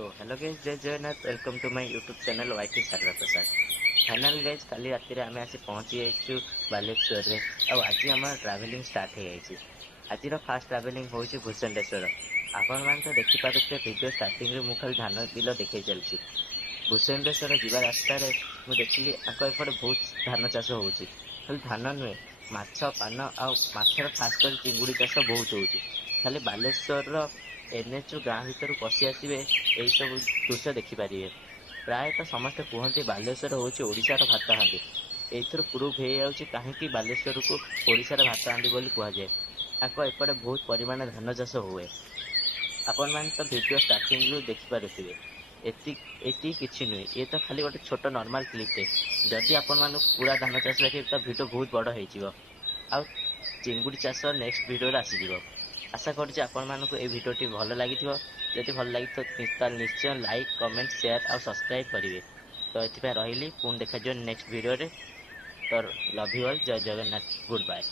तो hello guys, Jai Jagannath. Welcome to my YouTube channel YT Sagar Prasad. Finally guys, काली राति रे आमे आसी पहुंची जाइछु बालेश्वर रे। आज हमर ट्रैवलिंग स्टार्ट हो जाइछि। आजिर फास्ट ट्रैवलिंग होइछि भूषंडेश्वर। आपण मान तो देखि पारुथे वीडियो स्टार्टिंग रे मु खाली धान बिल देखै चलछि। भूषंडेश्वर जीवा रास्ता रे मु देखली आको एपटे बहुत धान चाष होउछि। खाली धान नुहे, माछ पान आ माछर खास कर चिंगुड़ी चाष बहुत होउछि। खाली बालेश्वर रो एनएच गाँ भितर पशि आसबे यही सब दृश्य देखिपारे। प्रायतः समस्ते कहते बालेश्वर हूँ ओडिशार भात हांडी। एथर प्रूव हो जाऊँगी कहीं बालेश्वर को ओडिशार भात हांडी बोली कहुए। आको एपटे बहुत परिमाण धान चाष हुए। आपण मैंने तो वीडियो स्टार्टिंग रु देखिपारे। एति किछि नुहे, ये तो खाली गोटे छोट नॉर्मल क्लिपटे। जदि आपण मानक पूरा धान चाष देखिए तो वीडियो बहुत बड़ हो। आ चिंगुड़ी चाष नेक्स्ट वीडियो आसीଯିव। आशा करुच्ची आपण मानक ए भिडियोटी भल लगी। जदि भल लगी तो निश्चय लाइक कमेंट शेयर और सब्सक्राइब करेंगे। तो ये रही पुणी देखा नेक्स्ट वीडियो रे। तो लव यू ऑल, जय जगन्नाथ, गुड बाय।